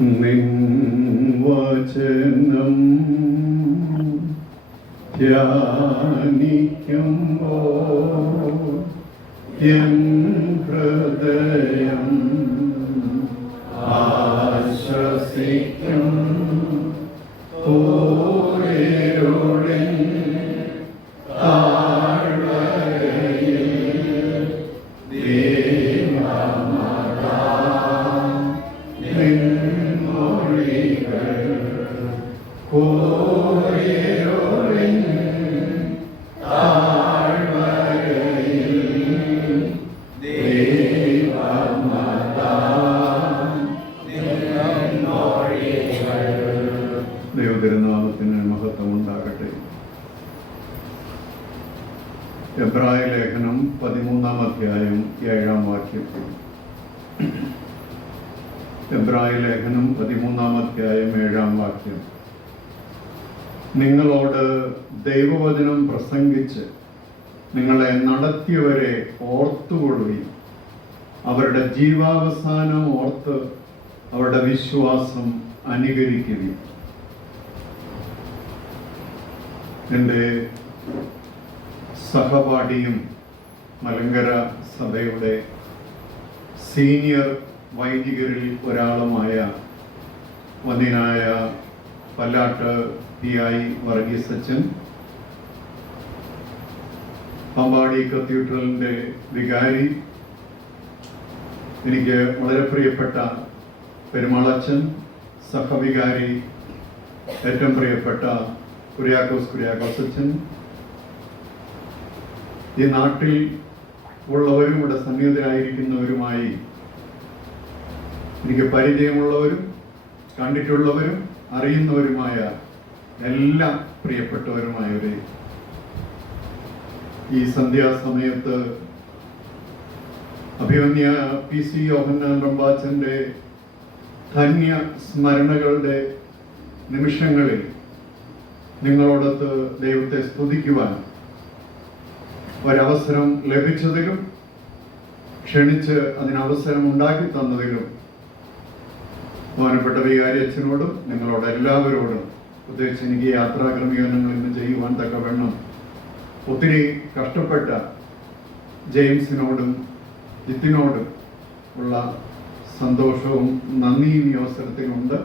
നിൻ വചനം ധ്യാനിക്കുമ്പോൾ എൻ ഹൃദയം ആശ്വസിക്കും. ഓരോളിൻ താഴ്വരയിൽ നിൻ മൊഴികൾ ഓരോളിൻ താഴ്വരയിൽ ദൈവതിരുനാമത്തിന് മഹത്വം ഉണ്ടാകട്ടെ. എബ്രായ ലേഖനം 13-ാം അധ്യായം 7-ാം വാക്യം. എബ്രായ ലേഖനം 13-ാം അധ്യായം 7-ാം വാക്യം. നിങ്ങളോട് ദൈവവചനം പ്രസംഗിച്ച് നിങ്ങളെ നടത്തിയവരെ ഓർത്തുകൊള്ളുകയും അവരുടെ ജീവാവസാനം ഓർത്ത് അവരുടെ വിശ്വാസം അനുകരിക്കുകയും. എൻ്റെ സഹപാഠിയും മലങ്കര സഭയുടെ സീനിയർ വൈദികരിൽ ഒരാളുമായ വന്യനായ പല്ലാട്ട് PI വർഗീസ് അച്ഛൻ, പാമ്പാടി കത്തീഡ്രലിൻ്റെ വികാരി, എനിക്ക് വളരെ പ്രിയപ്പെട്ട പെരുമാളച്ചൻ, സഹവികാരി, ഏറ്റവും പ്രിയപ്പെട്ട കുര്യാക്കോസ് അച്ഛൻ, ഈ നാട്ടിൽ ഉള്ളവരും ഇവിടെ സന്നിഹിതരായിരിക്കുന്നവരുമായി എനിക്ക് പരിചയമുള്ളവരും കണ്ടിട്ടുള്ളവരും അറിയുന്നവരുമായ എല്ലാ പ്രിയപ്പെട്ടവരുമായവരെ, ഈ സന്ധ്യാസമയത്ത് അഭിമന്യ PC യോഹന്നാൻ റമ്പാച്ചൻ്റെ ധന്യ സ്മരണകളുടെ നിമിഷങ്ങളിൽ നിങ്ങളോടൊത്ത് ദൈവത്തെ സ്തുതിക്കുവാൻ ഒരവസരം ലഭിച്ചതിലും ക്ഷണിച്ച് അതിനവസരം ഉണ്ടാക്കി തന്നതിലും ബഹുമാനപ്പെട്ട വികാരി അച്ഛനോടും നിങ്ങളോട് എല്ലാവരോടും, പ്രത്യേകിച്ച് എനിക്ക് യാത്രാക്രമീകരണങ്ങൾ ഇന്ന് ചെയ്യുവാൻ തക്കവണ്ണം ഒത്തിരി കഷ്ടപ്പെട്ട ജെയിംസിനോടും ജിത്തിനോടും ഉള്ള സന്തോഷവും നന്ദിയും ഈ അവസരത്തിലുണ്ട്.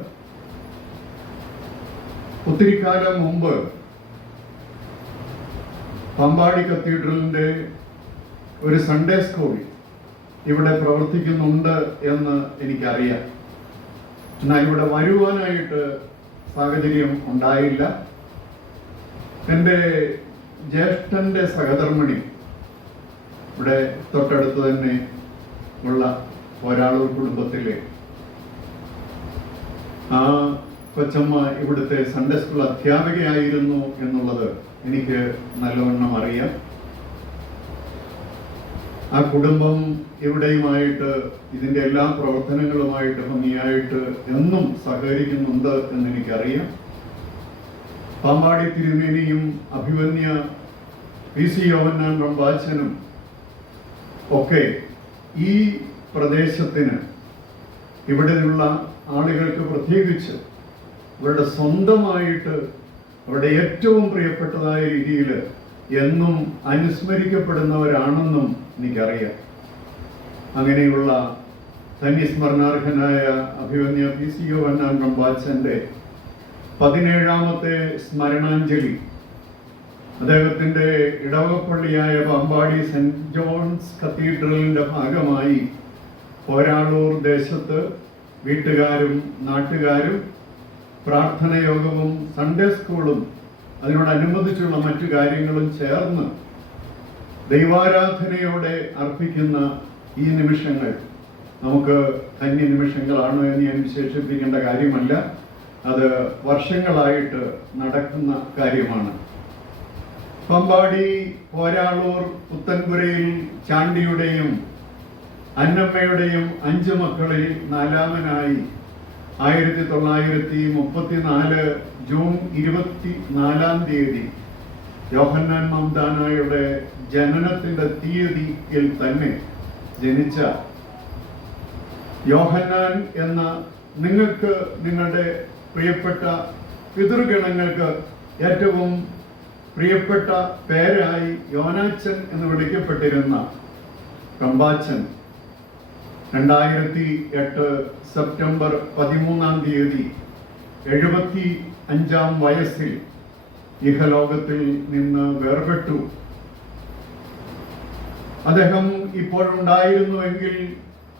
ഒത്തിരി കാലം മുമ്പ് പാമ്പാടി കത്തീഡ്രലിൻ്റെ ഒരു സൺഡേ സ്കൂൾ ഇവിടെ പ്രവർത്തിക്കുന്നുണ്ട് എന്ന് എനിക്കറിയാം. എന്നാൽ ഇവിടെ വരുവാനായിട്ട് സാഹചര്യം ഉണ്ടായില്ല. എൻ്റെ ജ്യേഷ്ഠൻ്റെ സഹധർമ്മിണി ഇവിടെ തൊട്ടടുത്ത് തന്നെ ഉള്ള ഒരാളൂർ കുടുംബത്തിലെ ആ കൊച്ചമ്മ ഇവിടുത്തെ സൺഡേ സ്കൂൾ അധ്യാപികയായിരുന്നു എന്നുള്ളത് എനിക്ക് നല്ലവണ്ണം അറിയാം. ആ കുടുംബം ഇവിടെയുമായിട്ട് ഇതിൻ്റെ എല്ലാ പ്രവർത്തനങ്ങളുമായിട്ട് ഭംഗിയായിട്ട് എന്നും സഹകരിക്കുന്നുണ്ട് എന്നെനിക്കറിയാം. പാമ്പാടി തിരുമേനിയും അഭിമന്യ PC യോഹന്നാൻ റമ്പാച്ചനും ഒക്കെ ഈ പ്രദേശത്തിന്, ഇവിടെയുള്ള ആളുകൾക്ക് പ്രത്യേകിച്ച് അവരുടെ സ്വന്തമായിട്ട് അവരുടെ ഏറ്റവും പ്രിയപ്പെട്ടതായ രീതിയിൽ എന്നും അനുസ്മരിക്കപ്പെടുന്നവരാണെന്നും എനിക്കറിയാം. അങ്ങനെയുള്ള ധന്യസ്മരണാർഹനായ അഭിമന്യ PC യോഹന്നാൻ റമ്പാച്ചൻ്റെ 17ാമത്തെ സ്മരണാഞ്ജലി അദ്ദേഹത്തിൻ്റെ ഇടവപ്പള്ളിയായ പാമ്പാടി സെന്റ് ജോൺസ് കത്തീഡ്രലിൻ്റെ ഭാഗമായി പോരാളൂർ ദേശത്ത് വീട്ടുകാരും നാട്ടുകാരും പ്രാർത്ഥനയോഗവും സൺഡേ സ്കൂളും അതിനോടനുബന്ധിച്ചുള്ള മറ്റു കാര്യങ്ങളും ചേർന്ന് ദൈവാരാധനയോടെ അർപ്പിക്കുന്ന ഈ നിമിഷങ്ങൾ നമുക്ക് ധന്യ നിമിഷങ്ങളാണ് എന്ന് ഞാൻ വിശേഷിപ്പിക്കേണ്ട കാര്യമല്ല. അത് വർഷങ്ങളായിട്ട് നടക്കുന്ന കാര്യമാണ്. പാമ്പാടി പോരാളൂർ പുത്തൻപുരയിൽ ചാണ്ടിയുടെയും അന്നമ്മയുടെയും 5 മക്കളിൽ 4ാമനായി 1934 ജൂൺ 24-ാം തീയതി യോഹന്നാൻ മംദാനയുടെ ജനനത്തിന്റെ തീയതിയിൽ തന്നെ ജനിച്ച യോഹന്നാൻ എന്ന നിങ്ങൾക്ക് നിങ്ങളുടെ പ്രിയപ്പെട്ട പിതൃഗണങ്ങൾക്ക് ഏറ്റവും പ്രിയപ്പെട്ട പേരായി യോനാച്ചൻ എന്ന് വിളിക്കപ്പെട്ടിരുന്ന റമ്പാച്ചൻ 2008 സെപ്റ്റംബർ 13 75-ാം വയസ്സിൽ ഇഹലോകത്തിൽ നിന്ന് വേർപെട്ടു. അദ്ദേഹം ഇപ്പോഴുണ്ടായിരുന്നുവെങ്കിൽ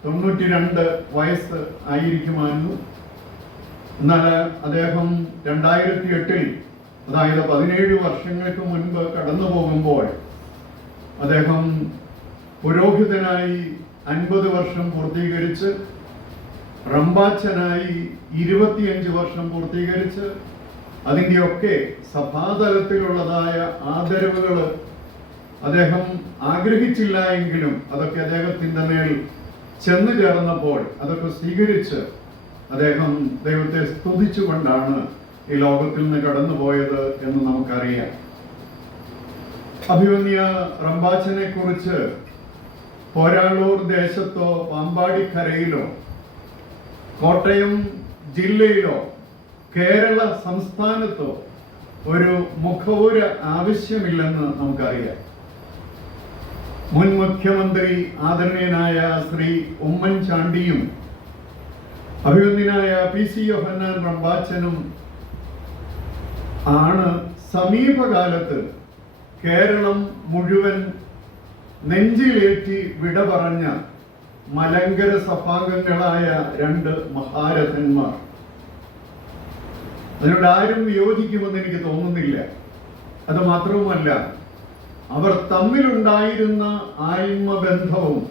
92 വയസ്സ് ആയിരിക്കുമായിരുന്നു. എന്നാൽ അദ്ദേഹം 2008 അതായത് 17 വർഷങ്ങൾക്ക് മുൻപ് കടന്നു പോകുമ്പോൾ അദ്ദേഹം പുരോഹിതനായി 50 വർഷം പൂർത്തീകരിച്ച്, റമ്പാച്ചനായി 25 വർഷം പൂർത്തീകരിച്ച്, അതിൻ്റെയൊക്കെ സഭാതലത്തിലുള്ളതായ ആദരവുകൾ അദ്ദേഹം ആഗ്രഹിച്ചില്ല എങ്കിലും അതൊക്കെ അദ്ദേഹത്തിൻ്റെ മേൽ ചെന്നു ചേർന്നപ്പോൾ അതൊക്കെ സ്വീകരിച്ച് അദ്ദേഹം ദൈവത്തെ സ്തുതിച്ചുകൊണ്ടാണ് ഈ ലോകത്തിൽ നിന്ന് കടന്നുപോയത് എന്ന് നമുക്കറിയാം. അഭിമന്യ റമ്പാച്ചനെ കുറിച്ച് പോരാളൂർ ദേശത്തോ പാമ്പാടിക്കരയിലോ കോട്ടയം ജില്ലയിലോ കേരള സംസ്ഥാനത്തോ ഒരു മുഖവുര ആവശ്യമില്ലെന്ന് നമുക്കറിയാം. മുൻ മുഖ്യമന്ത്രി ആദരണീയനായ ശ്രീ ഉമ്മൻചാണ്ടിയും അഭിമന്യനായ PC യോഹന്നാൻ റമ്പാച്ചനും ആണ് സമീപകാലത്ത് കേരളം മുഴുവൻ നെഞ്ചിലേറ്റി വിട പറഞ്ഞ മലങ്കര സഭാംഗങ്ങളായ 2 മഹാരഥന്മാർ. അതിനോട് ആരും വിയോജിക്കുമെന്ന് എനിക്ക് തോന്നുന്നില്ല. അത് മാത്രവുമല്ല, അവർ തമ്മിലുണ്ടായിരുന്ന ആത്മബന്ധവും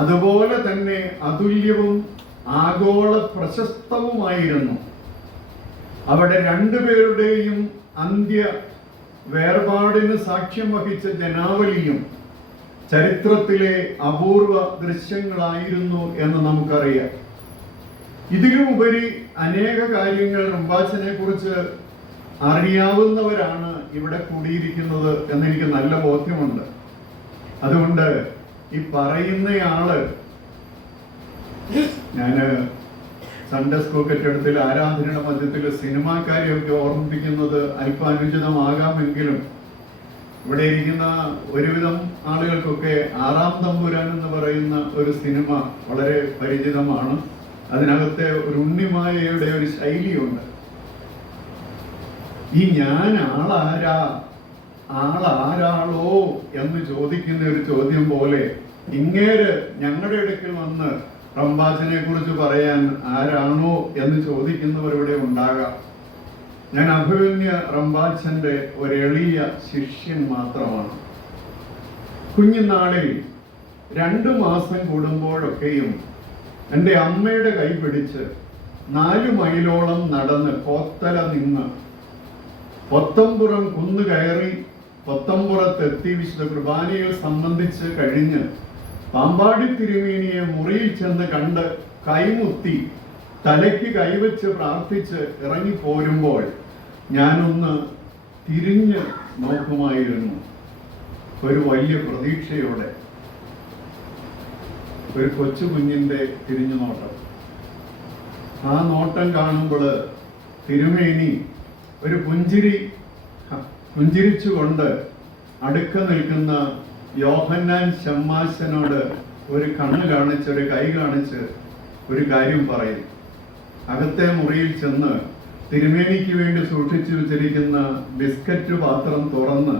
അതുപോലെ തന്നെ അതുല്യവും ആഗോള പ്രശസ്തവുമായിരുന്നു. അവിടെ 2 പേരുടെയും അന്ത്യ വേർപാടിന് സാക്ഷ്യം വഹിച്ച ജനാവലിയും ചരിത്രത്തിലെ അപൂർവ ദൃശ്യങ്ങളായിരുന്നു എന്ന് നമുക്കറിയാം. ഇതിലുമുപരി അനേക കാര്യങ്ങൾ റമ്പാച്ചനെ കുറിച്ച് അറിയാവുന്നവരാണ് ഇവിടെ കൂടിയിരിക്കുന്നത് എന്നെനിക്ക് നല്ല ബോധ്യമുണ്ട്. അതുകൊണ്ട് ഈ പറയുന്നയാള്, ഞാന് സൺഡേ സ്കൂൾ കെട്ടിടത്തിൽ ആരാധനയുടെ മധ്യത്തിൽ സിനിമാക്കാരെയൊക്കെ ഓർമ്മിപ്പിക്കുന്നത് അല്പം അനുചിതമാകാമെങ്കിലും ഇവിടെ ഇരിക്കുന്ന ഒരുവിധം ആളുകൾക്കൊക്കെ 6-ാം തമ്പുരാൻ എന്ന് പറയുന്ന ഒരു സിനിമ വളരെ പരിചിതമാണ്. അതിനകത്തെ ഒരു ഉണ്ണിമായയുടെ ഒരു ശൈലിയുണ്ട്. ഈ ഞാൻ ആളാരാളോ എന്ന് ചോദിക്കുന്ന ഒരു ചോദ്യം പോലെ ഇങ്ങേര് ഞങ്ങളുടെ ഇടയ്ക്ക് വന്ന് റമ്പാച്ചനെ കുറിച്ച് പറയാൻ ആരാണോ എന്ന് ചോദിക്കുന്നവർ ഇവിടെ ഉണ്ടാകാം. ഞാൻ അഭിമന്യ റമ്പാച്ചന്റെ ഒരു എളിയ ശിഷ്യൻ മാത്രമാണ്. കുഞ്ഞുനാളിൽ 2 മാസം കൂടുമ്പോഴൊക്കെയും എൻ്റെ അമ്മയുടെ കൈ പിടിച്ച് 4 മൈലോളം നടന്ന് കോത്തല നിന്ന് പൊത്തമ്പുറം കുന്നു കയറി പൊത്തമ്പുറത്തെത്തി വിശുദ്ധ കുർബാനയിൽ സംബന്ധിച്ച് കഴിഞ്ഞ് പാമ്പാടി തിരുമേനിയെ മുറിയിൽ ചെന്ന് കണ്ട് കൈമുത്തി തലയ്ക്ക് കൈവച്ച് പ്രാർത്ഥിച്ച് ഇറങ്ങിപ്പോരുമ്പോൾ ഞാനൊന്ന് തിരിഞ്ഞ് നോക്കുമായിരുന്നു. ഒരു വലിയ പ്രതീക്ഷയോടെ, ഒരു കൊച്ചു കുഞ്ഞിൻ്റെ തിരിഞ്ഞു നോട്ടം. ആ നോട്ടം കാണുമ്പോൾ തിരുമേനി ഒരു പുഞ്ചിരിച്ചുകൊണ്ട് അടുക്ക നിൽക്കുന്ന യോഹന്നാൻ ശമ്മാശനോട് ഒരു കണ്ണ് കാണിച്ച്, ഒരു കൈ കാണിച്ച് ഒരു കാര്യം പറയും. അകത്തെ മുറിയിൽ ചെന്ന് തിരുമേനിക്ക് വേണ്ടി സൂക്ഷിച്ചു വെച്ചിരിക്കുന്ന ബിസ്ക്കറ്റ് പാത്രം തുറന്ന്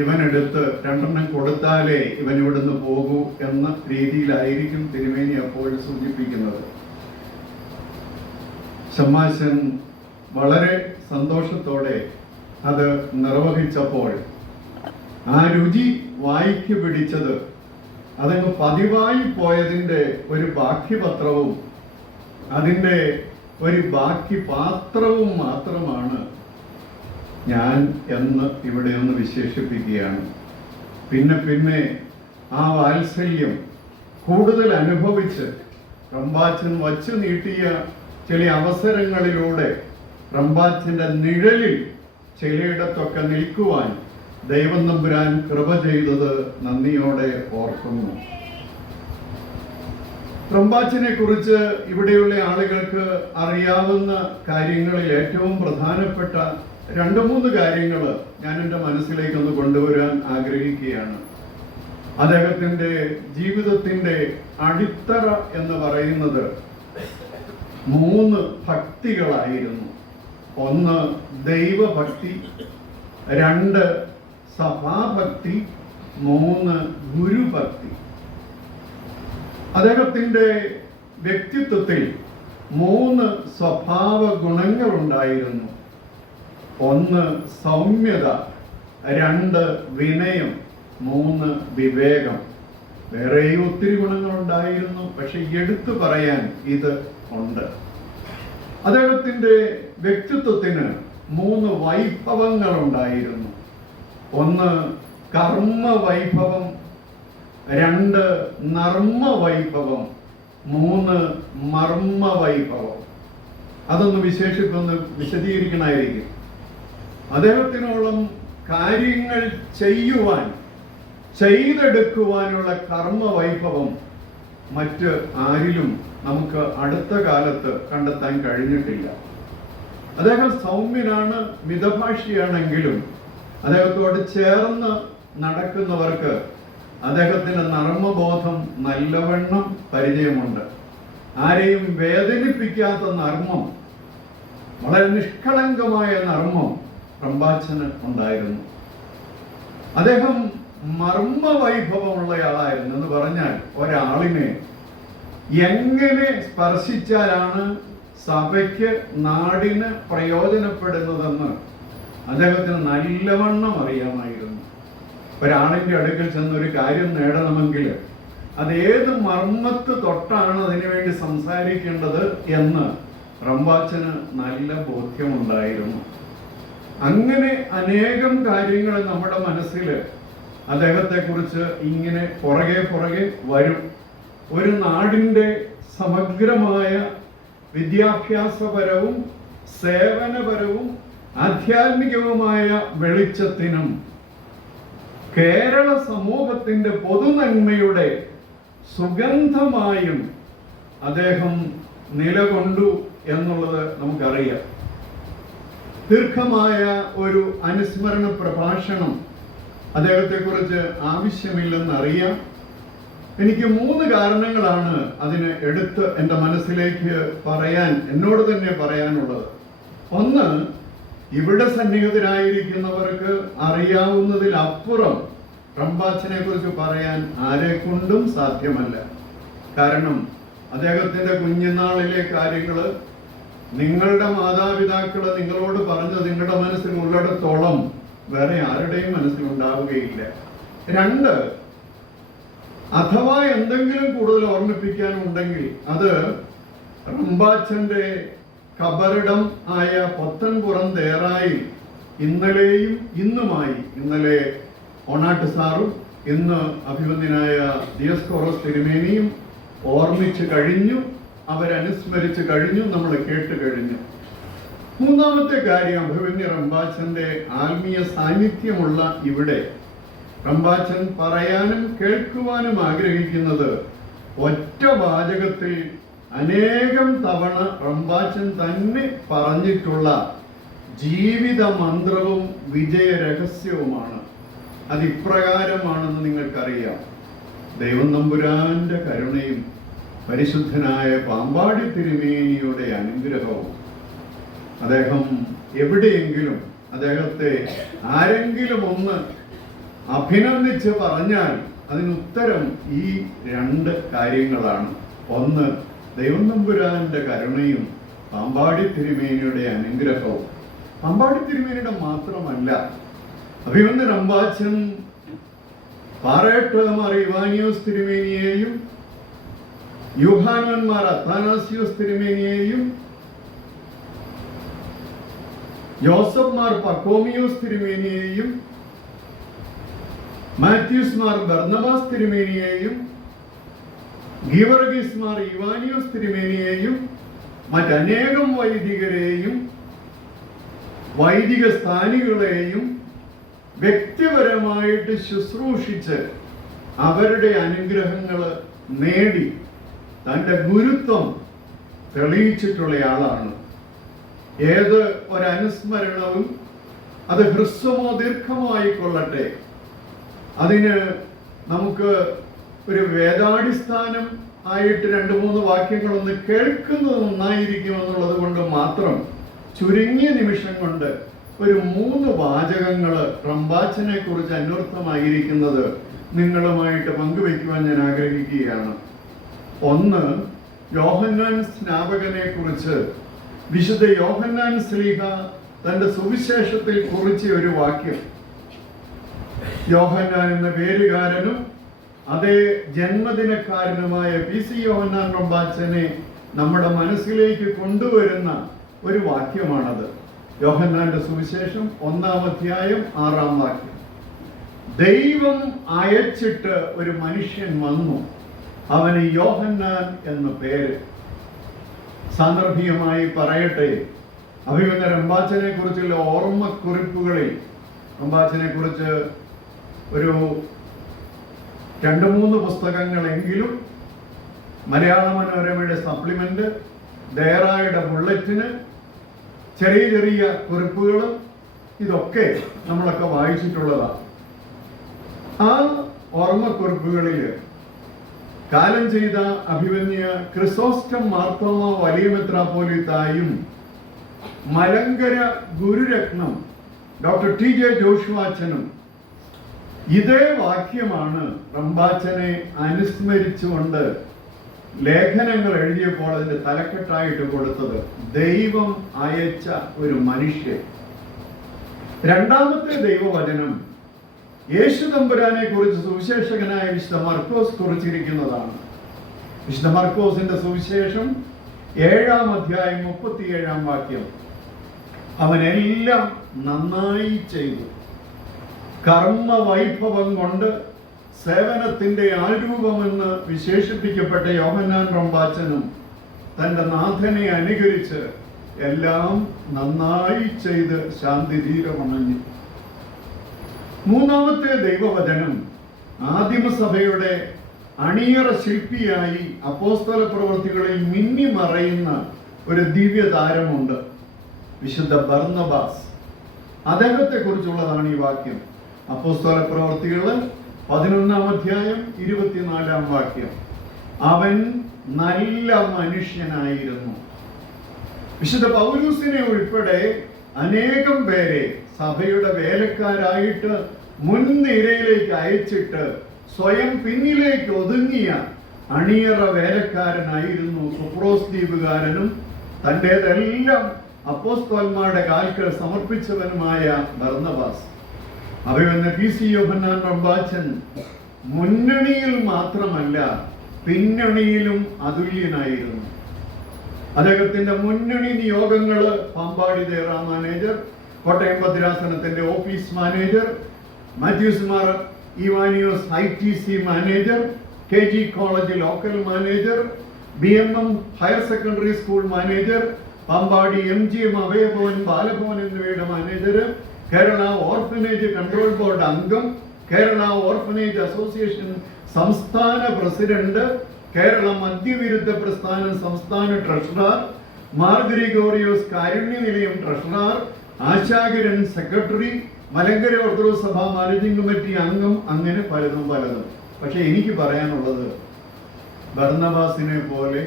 ഇവനെടുത്ത് 2 കൊടുത്താലേ ഇവൻ ഇവിടുന്ന് പോകൂ എന്ന രീതിയിലായിരിക്കും തിരുമേനി അപ്പോൾ സൂചിപ്പിക്കുന്നത്. ശമ്മാശൻ വളരെ സന്തോഷത്തോടെ അത് നിർവഹിച്ചപ്പോൾ ആ രുചി വായിക്ക് പിടിച്ചത് അതങ്ങ് പതിവായി പോയതിൻ്റെ ഒരു ബാക്കിപത്രവും അതിൻ്റെ ഒരു ബാക്കി പാത്രവും മാത്രമാണ് ഞാൻ എന്ന് ഇവിടെ ഒന്ന് വിശേഷിപ്പിക്കുകയാണ്. പിന്നെ ആ വാത്സല്യം കൂടുതൽ അനുഭവിച്ച് റമ്പാച്ചൻ വച്ചു നീട്ടിയ ചില അവസരങ്ങളിലൂടെ റമ്പാച്ചൻ്റെ നിഴലിൽ ചിലയിടത്തൊക്കെ നിൽക്കുവാൻ ദൈവം തമ്പുരാൻ കൃപ ചെയ്തത് നന്ദിയോടെ ഓർക്കുന്നു. റമ്പാച്ചനെ കുറിച്ച് ഇവിടെയുള്ള ആളുകൾക്ക് അറിയാവുന്ന കാര്യങ്ങളിൽ ഏറ്റവും പ്രധാനപ്പെട്ട 2-3 കാര്യങ്ങൾ ഞാൻ എൻ്റെ മനസ്സിലേക്കൊന്ന് കൊണ്ടുവരാൻ ആഗ്രഹിക്കുകയാണ്. അദ്ദേഹത്തിൻ്റെ ജീവിതത്തിൻ്റെ അടിത്തറ എന്ന് പറയുന്നത് 3 ഭക്തികളായിരുന്നു. 1 ദൈവഭക്തി, 2 സഭാഭക്തി, 3 ഗുരുഭക്തി. അദ്ദേഹത്തിൻ്റെ വ്യക്തിത്വത്തിൽ 3 സ്വഭാവ ഗുണങ്ങൾ ഉണ്ടായിരുന്നു. 1 സൗമ്യത, 2 വിനയം, 3 വിവേകം. വേറെയും ഒത്തിരി ഗുണങ്ങളുണ്ടായിരുന്നു, പക്ഷെ എടുത്തു പറയാൻ ഇത് ഉണ്ട്. അദ്ദേഹത്തിൻ്റെ വ്യക്തിത്വത്തിന് 3 വൈഭവങ്ങൾ ഉണ്ടായിരുന്നു. 1 കർമ്മ വൈഭവം, 2 നർമ്മ വൈഭവം, 3 മർമ്മ വൈഭവം. അതൊന്ന് വിശദീകരിക്കണമായിരിക്കും. അദ്ദേഹത്തിനോളം കാര്യങ്ങൾ ചെയ്തെടുക്കുവാനുള്ള കർമ്മ വൈഭവം മറ്റ് ആരിലും നമുക്ക് അടുത്ത കാലത്ത് കണ്ടെത്താൻ കഴിഞ്ഞിട്ടില്ല. അദ്ദേഹം സൗമ്യനാണ്, മിതഭാഷിയാണെങ്കിലും അദ്ദേഹത്തോട് ചേർന്ന് നടക്കുന്നവർക്ക് അദ്ദേഹത്തിന് നർമ്മബോധം നല്ലവണ്ണം പരിചയമുണ്ട്. ആരെയും വേദനിപ്പിക്കാത്ത നർമ്മം, വളരെ നിഷ്കളങ്കമായ നർമ്മം റമ്പാച്ചന് ഉണ്ടായിരുന്നു. അദ്ദേഹം മർമ്മ വൈഭവമുള്ളയാളായിരുന്നു. എന്ന് പറഞ്ഞാൽ ഒരാളിനെ എങ്ങനെ സ്പർശിച്ചാലാണ് സഭയ്ക്ക്, നാടിന് പ്രയോജനപ്പെടുന്നതെന്ന് അദ്ദേഹത്തിന് നല്ലവണ്ണം അറിയാമായിരുന്നു. ഒരാളിൻ്റെ അടുക്കൽ ചെന്നൊരു കാര്യം നേടണമെങ്കിൽ അത് ഏത് മർമ്മത്ത് തൊട്ടാണ് അതിനുവേണ്ടി സംസാരിക്കേണ്ടത് എന്ന് റമ്പാച്ചന് നല്ല ബോധ്യമുണ്ടായിരുന്നു. അങ്ങനെ അനേകം കാര്യങ്ങൾ നമ്മുടെ മനസ്സിൽ അദ്ദേഹത്തെക്കുറിച്ച് ഇങ്ങനെ പുറകെ വരും. ഒരു നാടിൻ്റെ സമഗ്രമായ വിദ്യാഭ്യാസപരവും സേവനപരവും ആധ്യാത്മികവുമായ വെളിച്ചത്തിനും കേരള സമൂഹത്തിന്റെ പൊതുനന്മയുടെ സുഗന്ധമായും അദ്ദേഹം നിലകൊണ്ടു എന്നുള്ളത് നമുക്കറിയാം. ദീർഘമായ ഒരു അനുസ്മരണ പ്രഭാഷണം അദ്ദേഹത്തെക്കുറിച്ച് ആവശ്യമില്ലെന്നറിയാം. എനിക്ക് 3 കാരണങ്ങളാണ് അതിന് എടുത്ത് എൻ്റെ മനസ്സിലേക്ക് എന്നോട് തന്നെ പറയാനുള്ളത്. 1, ഇവിടെ സന്നിഹിതരായിരിക്കുന്നവർക്ക് അറിയാവുന്നതിലപ്പുറം റമ്പാച്ചനെ കുറിച്ച് പറയാൻ ആരെക്കൊണ്ടും സാധ്യമല്ല. കാരണം അദ്ദേഹത്തിൻ്റെ കുഞ്ഞുനാളിലെ കാര്യങ്ങൾ നിങ്ങളുടെ മാതാപിതാക്കള് നിങ്ങളോട് പറഞ്ഞ് നിങ്ങളുടെ മനസ്സിൽ ഉള്ളിടത്തോളം വേറെ ആരുടെയും മനസ്സിലുണ്ടാവുകയില്ല. 2, അഥവാ എന്തെങ്കിലും കൂടുതൽ ഓർമ്മിപ്പിക്കാനുണ്ടെങ്കിൽ അത് റമ്പാച്ചന്റെ ഖബറിടം ആയ പൊത്തൻപുറം ദേറായിൽ ഇന്നലെയും ഇന്നുമായി, ഇന്നലെ ഓണാട്ട് സാറും ഇന്ന് അഭിവന്ദ്യനായ ദിയസ്കോറോസ് തിരുമേനിയും ഓർമ്മിച്ചു കഴിഞ്ഞു, അവരനുസ്മരിച്ചു കഴിഞ്ഞു, നമ്മൾ കേട്ട് കഴിഞ്ഞു. 3-ാമത്തെ കാര്യം, അഭിവന്ദ്യ റമ്പാച്ചന്റെ ആത്മീയ സാന്നിധ്യമുള്ള ഇവിടെ റമ്പാച്ചൻ പറയാനും കേൾക്കുവാനും ആഗ്രഹിക്കുന്നത് ഒറ്റ വാചകത്തിൽ അനേകം തവണ റമ്പാച്ചൻ തന്നെ പറഞ്ഞിട്ടുള്ള ജീവിത മന്ത്രവും വിജയ രഹസ്യവുമാണ്. അതിപ്രകാരമാണെന്ന് നിങ്ങൾക്കറിയാം. ദൈവം നമ്പുരാന്റെ കരുണയും പരിശുദ്ധനായ പാമ്പാടി തിരുമേനിയുടെ അനുഗ്രഹവും. അദ്ദേഹം എവിടെയെങ്കിലും അദ്ദേഹത്തെ ആരെങ്കിലും ഒന്ന് അഭിനന്ദിച്ച് പറഞ്ഞാൽ അതിനുത്തരം ഈ 2 കാര്യങ്ങളാണ്. 1, ദൈവം നമ്പുരാന്റെ കരുണയും പാമ്പാടി തിരുമേനിയുടെ അനുഗ്രഹവും. പാമ്പാടി തിരുമേനിയുടെ മാത്രമല്ല, അഭിവന്ദ്യ റമ്പാച്ചൻ പാറേട്ടമാർ ഇവാനിയോസ് തിരുമേനിയെയും യൂഹാനോന്മാർ അത്താനാസിയോസ് തിരുമേനിയെയും ജോസഫ് മാർ പക്കോമിയോസ് തിരുമേനിയെയും മാത്യൂസ് മാർ ബർന്നബാസ് തിരുമേനിയെയും ഗീവർഗീസ് മാർ ഇവാനിയോസ് തിരുമേനിയെയും മറ്റനേകം വൈദികരെയും വൈദിക സ്ഥാനികളെയും വ്യക്തിപരമായിട്ട് ശുശ്രൂഷിച്ച് അവരുടെ അനുഗ്രഹങ്ങൾ നേടി തൻ്റെ ഗുരുത്വം തെളിയിച്ചിട്ടുള്ളയാളാണ്. ഏത് ഒരനുസ്മരണവും അത് ഹ്രസ്വമോ ദീർഘമോ ആയിക്കൊള്ളട്ടെ, അതിന് നമുക്ക് ഒരു വേദാടിസ്ഥാനം ആയിട്ട് 2-3 വാക്യങ്ങളൊന്ന് കേൾക്കുന്നത് നന്നായിരിക്കുമെന്നുള്ളത് കൊണ്ട് മാത്രം ചുരുങ്ങിയ നിമിഷം കൊണ്ട് ഒരു 3 വാചകങ്ങൾ റമ്പാച്ചനെ കുറിച്ച് അന്വർത്ഥമായിരിക്കുന്നത് നിങ്ങളുമായിട്ട് പങ്കുവയ്ക്കുവാൻ ഞാൻ ആഗ്രഹിക്കുകയാണ്. ഒന്ന്, യോഹന്നാൻ സ്നാപകനെ കുറിച്ച് വിശുദ്ധ യോഹന്നാൻ ശ്ലീഹ തന്റെ സുവിശേഷത്തിൽ കുറിച്ച ഒരു വാക്യം. യോഹന്നാൻ എന്ന പേരുകാരനും അതേ ജന്മദിനക്കാരനുമായ PC യോഹന്നാൻ റമ്പാച്ചനെ നമ്മുടെ മനസ്സിലേക്ക് കൊണ്ടുവരുന്ന ഒരു വാക്യമാണത്. യോഹന്നാന്റെ സുവിശേഷം 1-ാം അധ്യായം 6-ാം വാക്യം. ദൈവം അയച്ചിട്ട് ഒരു മനുഷ്യൻ വന്നു, അവന് യോഹന്നാൻ എന്ന പേര്. സാന്ദർഭികമായി പറയട്ടെ, അഭിമന്യ റമ്പാച്ചനെ കുറിച്ചുള്ള ഓർമ്മക്കുറിപ്പുകളിൽ റമ്പാച്ചനെ കുറിച്ച് ഒരു 2-3 പുസ്തകങ്ങളെങ്കിലും, മലയാള മനോരമയുടെ സപ്ലിമെന്റ്, ദയറായുടെ ബുള്ളറ്റിന്, ചെറിയ ചെറിയ കുറിപ്പുകളും ഇതൊക്കെ നമ്മളൊക്കെ വായിച്ചിട്ടുള്ളതാണ്. ആ ഓർമ്മക്കുറിപ്പുകളിൽ കാലം ചെയ്ത അഭിമന്യ ക്രിസോസ്റ്റം മാർത്തോമ വലിയ മെത്രാപ്പോലീത്തായും മലങ്കര ഗുരുരത്നം ഡോക്ടർ TJ ജോഷുവാച്ചനും ഇതേ വാക്യമാണ് റമ്പാച്ചനെ അനുസ്മരിച്ചുകൊണ്ട് ലേഖനങ്ങൾ എഴുതിയപ്പോൾ അതിന്റെ തലക്കെട്ടായിട്ട് കൊടുത്തത്, ദൈവം അയച്ച ഒരു മനുഷ്യൻ. രണ്ടാമത്തെ ദൈവവചനം യേശു തമ്പുരാനെ കുറിച്ച് സുവിശേഷകനായ വിശുദ്ധ മർക്കോസ് കുറിച്ചിരിക്കുന്നതാണ്. വിശുദ്ധ മർക്കോസിന്റെ സുവിശേഷം 7-ാം അധ്യായം 37-ാം വാക്യം. അവനെല്ലാം നന്നായി ചെയ്തു. കർമ്മവൈഭവം കൊണ്ട് സേവനത്തിന്റെ ആൾരൂപമെന്ന് വിശേഷിപ്പിക്കപ്പെട്ട യോഹന്നാൻ റമ്പാച്ചനും തന്റെ നാഥനെ അനുകരിച്ച് എല്ലാം നന്നായി ചെയ്ത് ശാന്തി തീരമണഞ്ഞു. മൂന്നാമത്തെ ദൈവവചനം ആദിമസഭയുടെ അണിയറ ശില്പിയായി അപ്പോസ്തല പ്രവൃത്തികളിൽ മിന്നിമറയുന്ന ഒരു ദിവ്യ താരമുണ്ട്, വിശുദ്ധ ബർന്നബാസ്. അദ്ദേഹത്തെ കുറിച്ചുള്ളതാണ് ഈ വാക്യം. അപ്പോസ്തല പ്രവൃത്തികൾ 11-ാം അധ്യായം 24-ാം വാക്യം. അവൻ നല്ല മനുഷ്യനായിരുന്നു. വിശുദ്ധ പൗലൂസിനെ ഉൾപ്പെടെ അനേകം പേരെ സഭയുടെ വേലക്കാരായിട്ട് മുൻനിരയിലേക്ക് അയച്ചിട്ട് സ്വയം പിന്നിലേക്ക് ഒതുങ്ങിയ അണിയറ വേലക്കാരനായിരുന്നു കുപ്രോസ് ദ്വീപുകാരനും തൻ്റെതെല്ലാം അപ്പോസ്തലന്മാരുടെ കാൽക്കൽ സമർപ്പിച്ചവനുമായ ബർന്നബാസ്. അഭിമന്യ PC യോഹന്നാൻ റമ്പാച്ചൻ മുന്നണിയിൽ മാത്രമല്ല പിന്നണിയിലും അതുല്യനായിരുന്നു. അദ്ദേഹത്തിന്റെ മുന്നണി നിയോഗങ്ങള് പാമ്പാടി ദേറ മാനേജർ, കോട്ടയം ഭദ്രാസനത്തിന്റെ office manager, Mathews Mar Ivanios ITC manager, KG college local manager, BMM higher secondary school manager, Pampady MGM Abhayabhavan Balabhavan എന്നിവയുടെ manager, Kerala orphanage control board അംഗം, കേരള ഓർഫനേജ് അസോസിയേഷൻ സംസ്ഥാന പ്രസിഡന്റ്, കേരള മദ്യവിരുദ്ധ പ്രസ്ഥാനം സംസ്ഥാന treasurer, Mar Gregorios Karunya Nilayam treasurer, Ashakiran secretary, Malankara orthodox Sabha managing committee അംഗം, അങ്ങനെ പലതും. പക്ഷെ എനിക്ക് പറയാനുള്ളത്, ബർന്നബാസിനെ പോലെ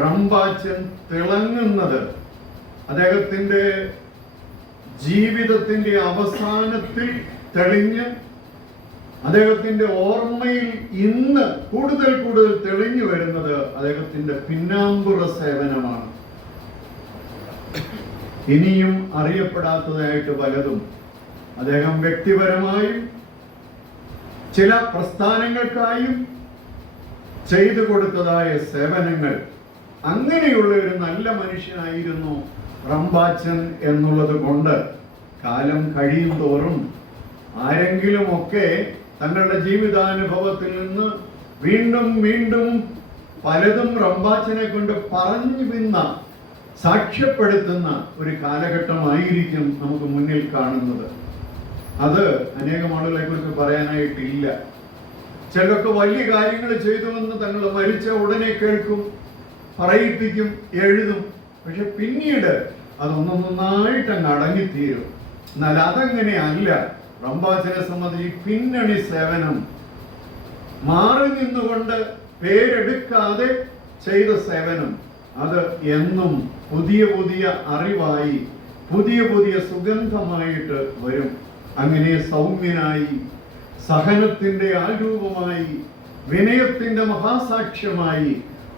റമ്പാച്ചൻ തിളങ്ങുന്നത് അദ്ദേഹത്തിന്റെ ജീവിതത്തിന്റെ അവസാനത്തിൽ തെളിഞ്ഞ് അദ്ദേഹത്തിന്റെ ഓർമ്മയിൽ ഇന്ന് കൂടുതൽ കൂടുതൽ തെളിഞ്ഞു വരുന്നത് അദ്ദേഹത്തിന്റെ പിന്നാമ്പുറ സേവനമാണ്. ഇനിയും അറിയപ്പെടാത്തതായിട്ട് പലതും അദ്ദേഹം വ്യക്തിപരമായും ചില പ്രസ്ഥാനങ്ങൾക്കായും ചെയ്തു കൊടുത്തതായ സേവനങ്ങൾ, അങ്ങനെയുള്ള ഒരു നല്ല മനുഷ്യനായിരുന്നു റമ്പാച്ചൻ എന്നുള്ളത് കൊണ്ട് കാലം കഴിയും തോറും ആരെങ്കിലുമൊക്കെ തങ്ങളുടെ ജീവിതാനുഭവത്തിൽ നിന്ന് വീണ്ടും വീണ്ടും പലതും റമ്പാച്ചനെ കൊണ്ട് പറഞ്ഞു പിന്ന സാക്ഷ്യപ്പെടുത്തുന്ന ഒരു കാലഘട്ടമായിരിക്കും നമുക്ക് മുന്നിൽ കാണുന്നത്. അത് അനേകം ആളുകളെ കുറിച്ച് പറയാനായിട്ടില്ല. ചിലരൊക്കെ വലിയ കാര്യങ്ങൾ ചെയ്തുവെന്ന് തങ്ങൾ മരിച്ച ഉടനെ കേൾക്കും, പറയിപ്പിക്കും, എഴുതും. പക്ഷെ പിന്നീട് അതൊന്നൊന്നായിട്ട് അങ്ങ് അടങ്ങിത്തീരും. എന്നാൽ അതങ്ങനെയല്ല. റമ്പാച്ചനെ സംബന്ധിച്ച് പിന്നണി സേവനം, മാറി നിന്നുകൊണ്ട് പേരെടുക്കാതെ ചെയ്ത സേവനം, അത് എന്നും പുതിയ പുതിയ അറിവായി, പുതിയ പുതിയ സുഗന്ധമായിട്ട് വരും. അങ്ങനെ സൗമ്യനായി, സഹനത്തിന്റെ ആരൂപമായി, വിനയത്തിന്റെ മഹാസാക്ഷ്യമായി,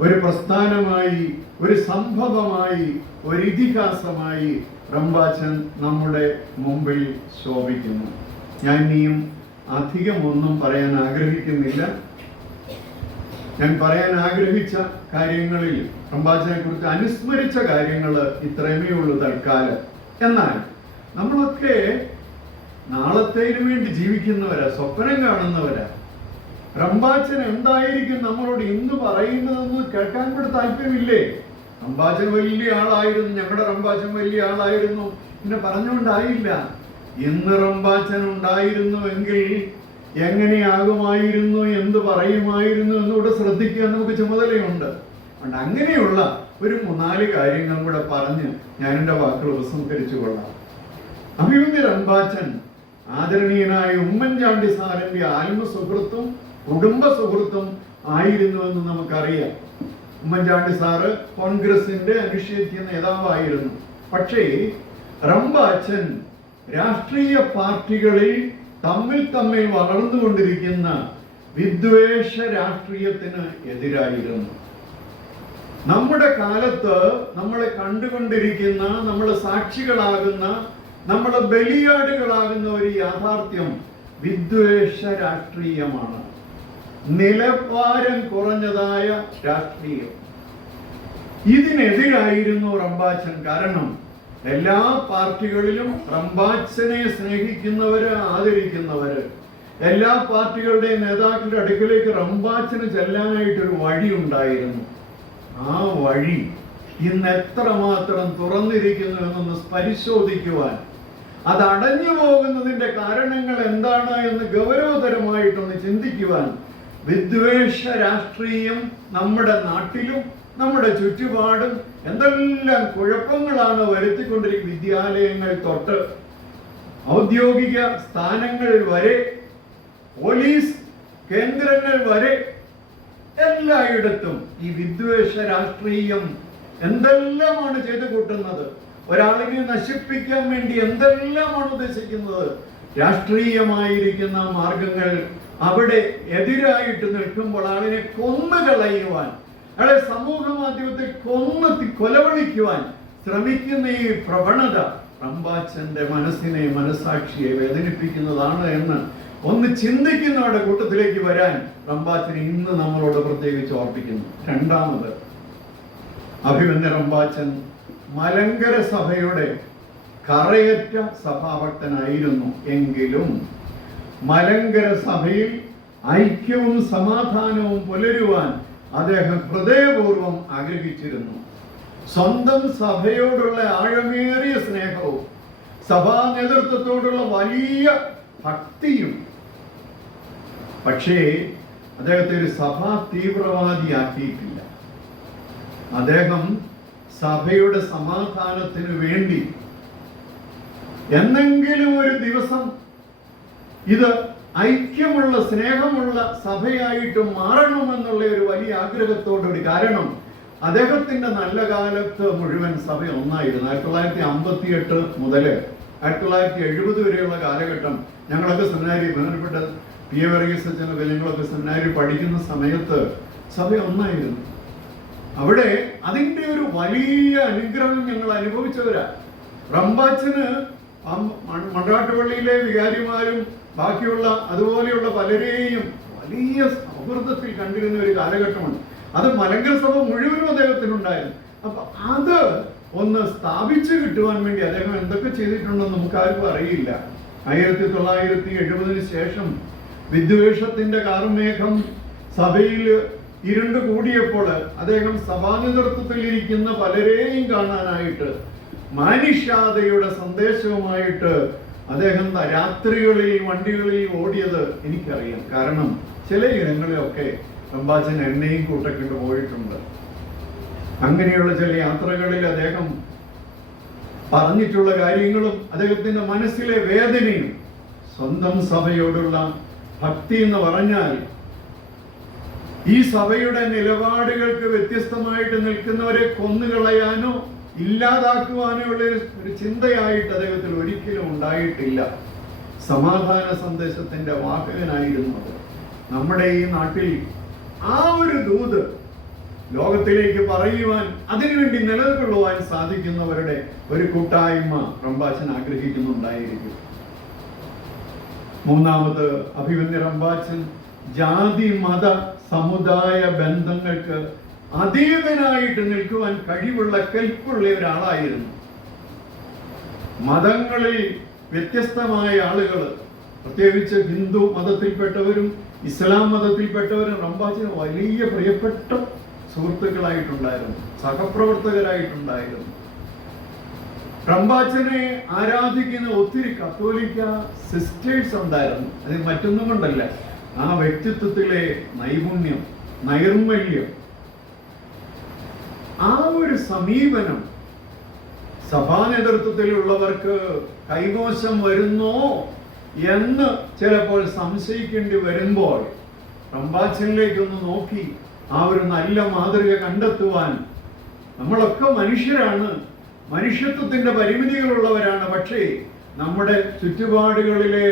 ഒരു പ്രസ്ഥാനമായി, ഒരു സംഭവമായി, ഒരു ഇതിഹാസമായി റമ്പാച്ചൻ നമ്മുടെ മുമ്പിൽ ശോഭിക്കുന്നു. ഞാൻ ഇനിയും അധികമൊന്നും പറയാൻ ആഗ്രഹിക്കുന്നില്ല. ഞാൻ പറയാൻ ആഗ്രഹിച്ച കാര്യങ്ങളിൽ, റമ്പാച്ചനെ കുറിച്ച് അനുസ്മരിച്ച കാര്യങ്ങൾ ഇത്രയുമേ ഉള്ളൂ തൽക്കാലം. എന്നാൽ നമ്മളൊക്കെ നാളത്തേനു വേണ്ടി ജീവിക്കുന്നവരാ, സ്വപ്നം കാണുന്നവരാ. റമ്പാച്ചൻ എന്തായിരിക്കും നമ്മളോട് ഇന്ന് പറയുന്നതെന്ന് കേൾക്കാൻ കൂടെ താല്പര്യമില്ലേ? റമ്പാച്ചൻ വലിയ ആളായിരുന്നു, ഞങ്ങളുടെ റമ്പാച്ചൻ വലിയ ആളായിരുന്നു പിന്നെ പറഞ്ഞുകൊണ്ടായില്ല. ഇന്ന് റമ്പാച്ചൻ ഉണ്ടായിരുന്നുവെങ്കിൽ എങ്ങനെയാകുമായിരുന്നു, എന്ത് പറയുമായിരുന്നു എന്നുകൂടെ ശ്രദ്ധിക്കാൻ നമുക്ക് ചുമതലയുണ്ട്. അതുകൊണ്ട് അങ്ങനെയുള്ള ഒരു 3-4 കാര്യങ്ങൾ കൂടെ പറഞ്ഞ് ഞാൻ എൻ്റെ വാക്കുകൾ ഉപസംഹരിച്ചു കൊള്ളാം. അഭിമന്യ റമ്പാച്ചൻ ആദരണീയനായ ഉമ്മൻചാണ്ടി സാറിന്റെ ആത്മസുഹൃത്തും കുടുംബ സുഹൃത്തും ആയിരുന്നുവെന്ന് നമുക്കറിയാം. ഉമ്മൻചാണ്ടി സാറ് കോൺഗ്രസിന്റെ അനിഷേധ്യ നേതാവായിരുന്നു. പക്ഷേ റമ്പാച്ചൻ രാഷ്ട്രീയ പാർട്ടികളിൽ തമ്മിൽ വളർന്നുകൊണ്ടിരിക്കുന്ന വിദ്വേഷ രാഷ്ട്രീയത്തിന് എതിരായിരുന്നു. നമ്മുടെ കാലത്ത് നമ്മളെ കണ്ടുകൊണ്ടിരിക്കുന്ന, നമ്മൾ സാക്ഷികളാകുന്ന, നമ്മൾ ബലിയാടുകളാകുന്ന ഒരു യാഥാർത്ഥ്യം വിദ്വേഷ രാഷ്ട്രീയമാണ്. നിലവാരം കുറഞ്ഞതായ രാഷ്ട്രീയം. ഇതിനെതിരായിരുന്നു റമ്പാച്ചൻ. കാരണം എല്ലാ പാർട്ടികളിലും റമ്പാച്ചനെ സ്നേഹിക്കുന്നവര്, ആദരിക്കുന്നവര്, എല്ലാ പാർട്ടികളുടെ നേതാക്കളുടെ അടുക്കലേക്ക് റമ്പാച്ചന് ചെല്ലാനായിട്ടൊരു വഴി ഉണ്ടായിരുന്നു. ആ വഴി ഇന്ന് എത്രമാത്രം തുറന്നിരിക്കുന്നു എന്നൊന്ന് പരിശോധിക്കുവാൻ, അത് അടഞ്ഞു പോകുന്നതിന്റെ കാരണങ്ങൾ എന്താണ് എന്ന് ഗൗരവതരമായിട്ടൊന്ന് ചിന്തിക്കുവാൻ, വിദ്വേഷ രാഷ്ട്രീയം നമ്മുടെ നാട്ടിലും നമ്മുടെ ചുറ്റുപാടും എന്തെല്ലാം കുഴപ്പങ്ങളാണ് വരുത്തിക്കൊണ്ടിരിക്കുന്ന, വിദ്യാലയങ്ങൾ തൊട്ട് ഔദ്യോഗിക സ്ഥാനങ്ങൾ വരെ, പോലീസ് കേന്ദ്രങ്ങൾ വരെ, എല്ലായിടത്തും ഈ വിദ്വേഷ രാഷ്ട്രീയം എന്തെല്ലാമാണ് ചെയ്തു കൂട്ടുന്നത്. ഒരാളിനെ നശിപ്പിക്കാൻ വേണ്ടി എന്തെല്ലാമാണ് ഉദ്ദേശിക്കുന്നത്. രാഷ്ട്രീയമായിരിക്കുന്ന മാർഗങ്ങൾ അവിടെ എതിരായിട്ട് നിൽക്കുമ്പോൾ ആളിനെ കൊന്നുകളയുവാൻ, അയാളെ സമൂഹ മാധ്യമത്തിൽ കൊലവിളിക്കുവാൻ ശ്രമിക്കുന്ന ഈ പ്രവണത റമ്പാച്ചന്റെ മനസ്സിനെ, മനസാക്ഷിയെ വേദനിപ്പിക്കുന്നതാണ് എന്ന് ഒന്ന് ചിന്തിക്കുന്നവരുടെ കൂട്ടത്തിലേക്ക് വരാൻ റമ്പാച്ചൻ ഇന്ന് നമ്മളോട് പ്രത്യേകിച്ച് ഓർപ്പിക്കുന്നു. രണ്ടാമത്, അഭിമന്യ റമ്പാച്ചൻ മലങ്കര സഭയുടെ കറയറ്റ സഭാഭക്തനായിരുന്നു. എങ്കിലും മലങ്കര സഭയിൽ ഐക്യവും സമാധാനവും പുലരുവാൻ അദ്ദേഹം ഹൃദയപൂർവ്വം ആഗ്രഹിച്ചിരുന്നു. സ്വന്തം സഭയോടുള്ള ആഴമേറിയ സ്നേഹവും സഭാ നേതൃത്വത്തോടുള്ള വലിയ ഭക്തിയും, പക്ഷേ അദ്ദേഹത്തെ ഒരു സഭാ തീവ്രവാദിയാക്കിയിട്ടില്ല. അദ്ദേഹം സഭയുടെ സമാധാനത്തിനു വേണ്ടി എന്നെങ്കിലും ഒരു ദിവസം ഇത് ഐക്യമുള്ള, സ്നേഹമുള്ള സഭയായിട്ട് മാറണമെന്നുള്ള ഒരു വലിയ ആഗ്രഹത്തോടുകൂടി. കാരണം അദ്ദേഹത്തിന്റെ നല്ല കാലത്ത് മുഴുവൻ സഭ ഒന്നായിരുന്നു. 1958 മുതൽ 1970 വരെയുള്ള കാലഘട്ടം ഞങ്ങളൊക്കെ സെമിനാരി, ബഹുമാനപ്പെട്ട പി എ വർഗീസ് അച്ഛനൊക്കെ ഞങ്ങളൊക്കെ സെമിനാരി പഠിക്കുന്ന സമയത്ത് സഭ ഒന്നായിരുന്നു. അവിടെ അതിന്റെ ഒരു വലിയ അനുഗ്രഹം ഞങ്ങൾ അനുഭവിച്ചവരാ. റമ്പാച്ചന് മണ്ടാട്ടുപള്ളിയിലെ വികാരിമാരും ബാക്കിയുള്ള അതുപോലെയുള്ള പലരെയും വലിയ സൗഹൃദത്തിൽ കണ്ടിരുന്ന ഒരു കാലഘട്ടമാണ്. അത് മലങ്കര സഭ മുഴുവനും അദ്ദേഹത്തിനുണ്ടായിരുന്നു. അപ്പൊ അത് ഒന്ന് സ്ഥാപിച്ചു കിട്ടുവാൻ വേണ്ടി അദ്ദേഹം എന്തൊക്കെ ചെയ്തിട്ടുണ്ടെന്ന് നമുക്കാർക്കും അറിയില്ല. 1970 ശേഷം വിദ്വേഷത്തിന്റെ കാർമേഘം സഭയിൽ ഇരുണ്ടു കൂടിയപ്പോൾ അദ്ദേഹം സഭാ നേതൃത്വത്തിൽ ഇരിക്കുന്ന പലരെയും കാണാനായിട്ട് മാനുഷ്യാതയുടെ സന്ദേശവുമായിട്ട് അദ്ദേഹം രാത്രികളിൽ വണ്ടികളിൽ ഓടിയത് എനിക്കറിയാം. കാരണം ചില ഇടങ്ങളിലൊക്കെ റമ്പാച്ചൻ എന്നെയും കൂട്ടക്കൊണ്ട് പോയിട്ടുണ്ട്. അങ്ങനെയുള്ള ചില യാത്രകളിൽ അദ്ദേഹം പറഞ്ഞിട്ടുള്ള കാര്യങ്ങളും അദ്ദേഹത്തിന്റെ മനസ്സിലെ വേദനയും, സ്വന്തം സഭയോടുള്ള ഭക്തി എന്ന് പറഞ്ഞാൽ ഈ സഭയുടെ നിലപാടുകൾക്ക് വ്യത്യസ്തമായിട്ട് നിൽക്കുന്നവരെ കൊന്നുകളയാനോ ഇല്ലാതാക്കുവാനോ ഉള്ള ഒരു ചിന്തയായിട്ട് അദ്ദേഹത്തിൽ ഒരിക്കലും ഉണ്ടായിട്ടില്ല. സമാധാന സന്ദേശത്തിന്റെ വാഹകനായിരുന്നത്. നമ്മുടെ ഈ നാട്ടിൽ ആ ഒരു ദൂത് ലോകത്തിലേക്ക് പറയുവാൻ, അതിനുവേണ്ടി നിലകൊള്ളുവാൻ സാധിക്കുന്നവരുടെ ഒരു കൂട്ടായ്മ റമ്പാച്ചൻ ആഗ്രഹിക്കുന്നുണ്ടായിരിക്കും. മൂന്നാമത്, അഭിമന്യ റമ്പാച്ചൻ ജാതി മത സമുദായ ബന്ധങ്ങൾക്ക് അതീതനായിട്ട് നിൽക്കുവാൻ കഴിവുള്ള കെൽപ്പുള്ള ഒരാളായിരുന്നു. മതങ്ങളിൽ വ്യത്യസ്തമായ ആളുകൾ, പ്രത്യേകിച്ച് ഹിന്ദു മതത്തിൽപ്പെട്ടവരും ഇസ്ലാം മതത്തിൽപ്പെട്ടവരും റമ്പാച്ചന് വലിയ പ്രിയപ്പെട്ട സുഹൃത്തുക്കളായിട്ടുണ്ടായിരുന്നു, സഹപ്രവർത്തകരായിട്ടുണ്ടായിരുന്നു. റമ്പാച്ചനെ ആരാധിക്കുന്ന ഒത്തിരി കത്തോലിക്ക സിസ്റ്റേഴ്സ് ഉണ്ടായിരുന്നു. അത് മറ്റൊന്നും കൊണ്ടല്ല, ആ വ്യക്തിത്വത്തിലെ നൈപുണ്യം, നൈർമല്യം, ആ ഒരു സമീപനം സഭാ നേതൃത്വത്തിലുള്ളവർക്ക് കൈമോശം വരുന്നോ എന്ന് ചിലപ്പോൾ സംശയിക്കേണ്ടി വരുമ്പോൾ റമ്പാച്ചനിലേക്കൊന്ന് നോക്കി ആ ഒരു നല്ല മാതൃക കണ്ടെത്തുവാൻ, നമ്മളൊക്കെ മനുഷ്യരാണ്, മനുഷ്യത്വത്തിന്റെ പരിമിതികളുള്ളവരാണ്. പക്ഷേ നമ്മുടെ ചുറ്റുപാടുകളിലെ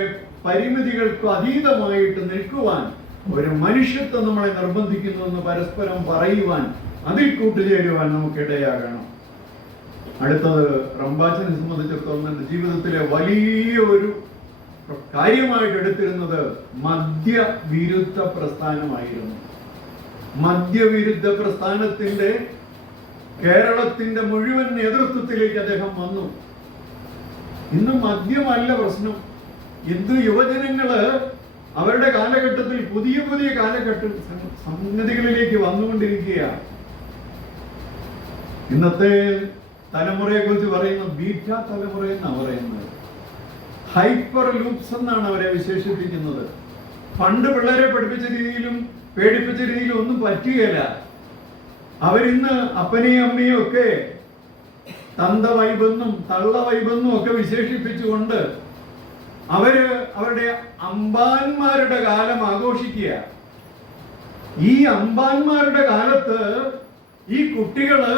പരിമിതികൾക്ക് അതീതമായിട്ട് നിൽക്കുവാൻ ഒരു മനുഷ്യത്വം നമ്മളെ നിർബന്ധിക്കുന്നു പരസ്പരം പറയുവാൻ, അതിൽ കൂട്ടുചേരുവാൻ നമുക്കിടയാകണം. അടുത്തത്, റമ്പാച്ചനെ സംബന്ധിച്ചിടത്തോളം തന്റെ ജീവിതത്തിലെ വലിയ ഒരു കാര്യമായിട്ട് എടുത്തിരുന്നത് മദ്യവിരുദ്ധ പ്രസ്ഥാനമായിരുന്നു. മദ്യവിരുദ്ധ പ്രസ്ഥാനത്തിന്റെ കേരളത്തിന്റെ മുഴുവൻ നേതൃത്വത്തിലേക്ക് അദ്ദേഹം വന്നു. ഇന്ന് മദ്യമല്ല പ്രശ്നം. ഇന്ന് യുവജനങ്ങള് അവരുടെ കാലഘട്ടത്തിൽ പുതിയ പുതിയ സംഗതികളിലേക്ക് വന്നുകൊണ്ടിരിക്കുകയാണ്. ഇന്നത്തെ തലമുറയെ കുറിച്ച് പറയുന്ന ബീറ്റ തലമുറ എന്നാണ് പറയുന്നത്. ഹൈപ്പർ ലൂപ്സ് എന്നാണ് അവരെ വിശേഷിപ്പിക്കുന്നത്. പണ്ട് പിള്ളേരെ പഠിപ്പിച്ച രീതിയിലും പേടിപ്പിച്ച രീതിയിലും ഒന്നും പറ്റുകയില്ല. അവരിന്ന് അപ്പനെയും അമ്മയും ഒക്കെ തന്ത വൈബെന്നും തള്ള വൈബെന്നും ഒക്കെ വിശേഷിപ്പിച്ചുകൊണ്ട് അവര് അവരുടെ അമ്പാന്മാരുടെ കാലം ആഘോഷിക്കുക. ഈ അമ്പാന്മാരുടെ കാലത്ത് ഈ കുട്ടികള്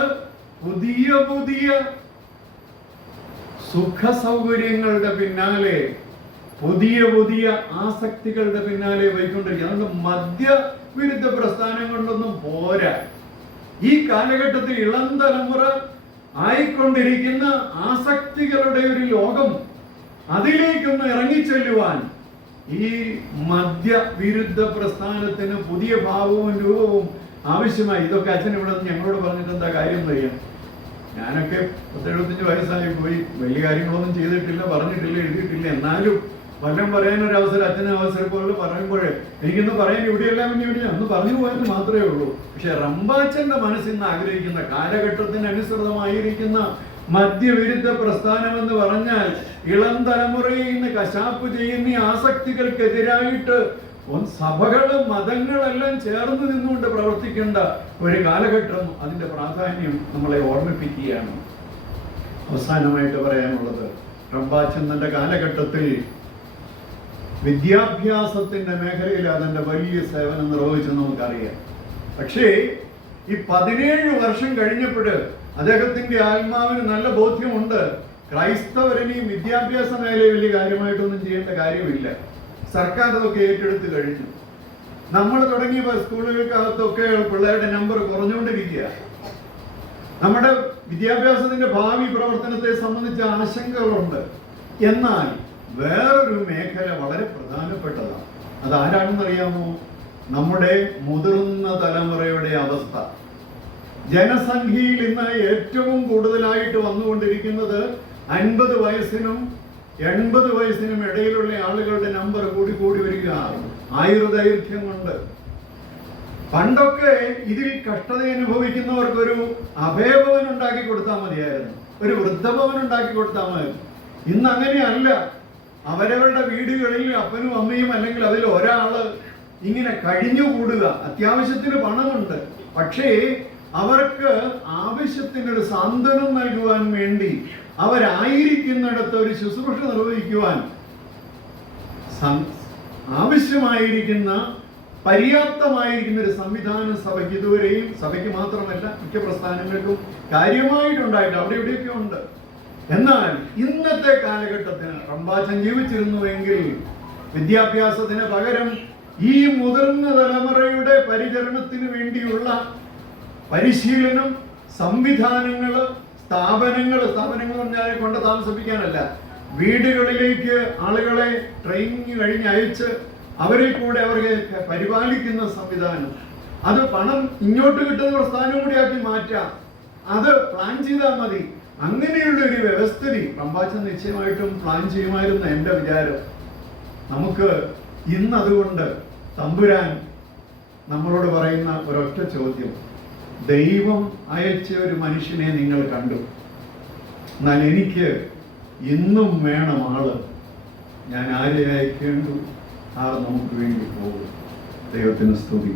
പുതിയ പുതിയ സുഖ സൗകര്യങ്ങളുടെ പിന്നാലെ, പുതിയ പുതിയ ആസക്തികളുടെ പിന്നാലെ പോയിക്കൊണ്ടിരിക്കുക. അതുകൊണ്ട് മദ്യവിരുദ്ധ പ്രസ്ഥാനം കൊണ്ടൊന്നും പോരാ. ഈ കാലഘട്ടത്തിൽ ഇളം തലമുറ ആയിക്കൊണ്ടിരിക്കുന്ന ആസക്തികളുടെ ഒരു ലോകം, അതിലേക്കൊന്ന് ഇറങ്ങിച്ചെല്ലുവാൻ ഈ മദ്യവിരുദ്ധ പ്രസ്ഥാനത്തിന് പുതിയ ഭാവവും രൂപവും ആവശ്യമായി. ഇതൊക്കെ അച്ഛൻ ഇവിടെ ഞങ്ങളോട് പറഞ്ഞിട്ട് എന്താ കാര്യം അറിയാം. ഞാനൊക്കെ 75 വയസ്സായി പോയി, വലിയ കാര്യങ്ങളൊന്നും ചെയ്തിട്ടില്ല, പറഞ്ഞിട്ടില്ല, എഴുതിയിട്ടില്ല. എന്നാലും വല്ലതും പറയാനൊരവസരം, അച്ഛനെ അവസരം പോലെ പറയുമ്പോഴേ എനിക്കൊന്ന് പറയാൻ ഇവിടെയെല്ലാം ഇവിടെ അന്ന് പറഞ്ഞു പോയെന്ന് മാത്രമേ ഉള്ളൂ. പക്ഷെ റമ്പാച്ചന്റെ മനസ്സിന്ന് ആഗ്രഹിക്കുന്ന, കാലഘട്ടത്തിനനുസൃതമായിരിക്കുന്ന മദ്യവിരുദ്ധ പ്രസ്ഥാനം എന്ന് പറഞ്ഞാൽ ഇളം തലമുറയിൽ നിന്ന് കശാപ്പ് ചെയ്യുന്ന ആസക്തികൾക്കെതിരായിട്ട് സഭകളും മതങ്ങളെല്ലാം ചേർന്ന് നിന്നുകൊണ്ട് പ്രവർത്തിക്കേണ്ട ഒരു കാലഘട്ടം, അതിന്റെ പ്രാധാന്യം നമ്മളെ ഓർമ്മിപ്പിക്കുകയാണ്. അവസാനമായിട്ട് പറയാനുള്ളത്, റമ്പാച്ചൻ തന്റെ കാലഘട്ടത്തിൽ വിദ്യാഭ്യാസത്തിന്റെ മേഖലയിൽ അതിന്റെ വലിയ സേവനം നിർവഹിച്ചെന്ന് നമുക്കറിയാം. പക്ഷേ ഈ 17 വർഷം കഴിഞ്ഞപ്പോൾ അദ്ദേഹത്തിന്റെ ആത്മാവിന് നല്ല ബോധ്യമുണ്ട്, ക്രൈസ്തവരനെയും വിദ്യാഭ്യാസ മേഖലയിൽ വലിയ കാര്യമായിട്ടൊന്നും ചെയ്യേണ്ട കാര്യമില്ല. സർക്കാർ അതൊക്കെ ഏറ്റെടുത്ത് കഴിഞ്ഞു. നമ്മൾ തുടങ്ങിയ സ്കൂളുകൾക്കകത്തൊക്കെ പിള്ളേരുടെ നമ്പർ കുറഞ്ഞുകൊണ്ടിരിക്കുക. നമ്മുടെ വിദ്യാഭ്യാസത്തിന്റെ ഭാവി പ്രവർത്തനത്തെ സംബന്ധിച്ച ആശങ്കകളുണ്ട്. എന്നാൽ വേറൊരു മേഖല വളരെ പ്രധാനപ്പെട്ടതാണ്. അതാരാണെന്നറിയാമോ? നമ്മുടെ മുതിർന്ന തലമുറയുടെ അവസ്ഥ. ജനസംഖ്യയിൽ ഇന്ന് ഏറ്റവും കൂടുതലായിട്ട് വന്നുകൊണ്ടിരിക്കുന്നത് 50 വയസ്സിനും 80 വയസ്സിനും ഇടയിലുള്ള ആളുകളുടെ നമ്പർ കൂടി കൂടി വരിക ആയുർദൈർഘ്യം കൊണ്ട്. പണ്ടൊക്കെ ഇതിൽ കഷ്ടത അനുഭവിക്കുന്നവർക്കൊരു അഭയഭവൻ ഉണ്ടാക്കി കൊടുത്താൽ മതിയായിരുന്നു, ഒരു വൃദ്ധഭവൻ ഉണ്ടാക്കി കൊടുത്താൽ മതി. ഇന്ന് അങ്ങനെയല്ല. അവരവരുടെ വീടുകളിൽ അപ്പനും അമ്മയും അല്ലെങ്കിൽ അതിൽ ഒരാള് ഇങ്ങനെ കഴിഞ്ഞുകൂടുക. അത്യാവശ്യത്തിന് പണമുണ്ട്, പക്ഷേ അവർക്ക് ആവശ്യത്തിനൊരു സാന്ത്വനം നൽകുവാൻ വേണ്ടി അവരായിരിക്കുന്നിടത്ത് ഒരു ശുശ്രൂഷ നിർവഹിക്കുവാൻ ആവശ്യമായിരിക്കുന്ന പര്യാപ്തമായിരിക്കുന്ന ഒരു സംവിധാനം സഭയ്ക്ക് ഇതുവരെയും, സഭയ്ക്ക് മാത്രമല്ല മിക്ക പ്രസ്ഥാനങ്ങൾക്കും കാര്യമായിട്ടുണ്ടായിട്ട് അവിടെ ഇവിടെയൊക്കെ ഉണ്ട്. എന്നാൽ ഇന്നത്തെ കാലഘട്ടത്തിന് റമ്പാച്ചൻ ജീവിച്ചിരുന്നുവെങ്കിൽ വിദ്യാഭ്യാസത്തിന് പകരം ഈ മുതിർന്ന തലമുറയുടെ പരിചരണത്തിന് വേണ്ടിയുള്ള പരിശീലനം, സ്ഥാപനങ്ങൾ പറഞ്ഞാൽ കൊണ്ട് താമസിപ്പിക്കാനല്ല, വീടുകളിലേക്ക് ആളുകളെ ട്രെയിനിങ് കഴിഞ്ഞ് അയച്ച് അവരെ കൂടെ അവരെ പരിപാലിക്കുന്ന സംവിധാനം, അത് പണം ഇങ്ങോട്ട് കിട്ടുന്ന പ്രസ്ഥാനം കൂടിയാക്കി മാറ്റാം. അത് പ്ലാൻ ചെയ്താൽ മതി. അങ്ങനെയുള്ള ഒരു വ്യവസ്ഥിതി റമ്പാച്ചൻ നിശ്ചയമായിട്ടും പ്ലാൻ ചെയ്യുമായിരുന്നു എൻ്റെ വിചാരം. നമുക്ക് ഇന്ന് അതുകൊണ്ട് തമ്പുരാൻ നമ്മളോട് പറയുന്ന ഒരൊറ്റ ചോദ്യം: ദൈവം അയച്ച ഒരു മനുഷ്യനെ നിങ്ങൾ കണ്ടു, എന്നാൽ എനിക്ക് ഇന്നും വേണം ആള്. ഞാൻ ആരെ അയക്കേണ്ടു? ആർ നമുക്ക് വേണ്ടി പോകും. ദൈവത്തിന് സ്തുതി.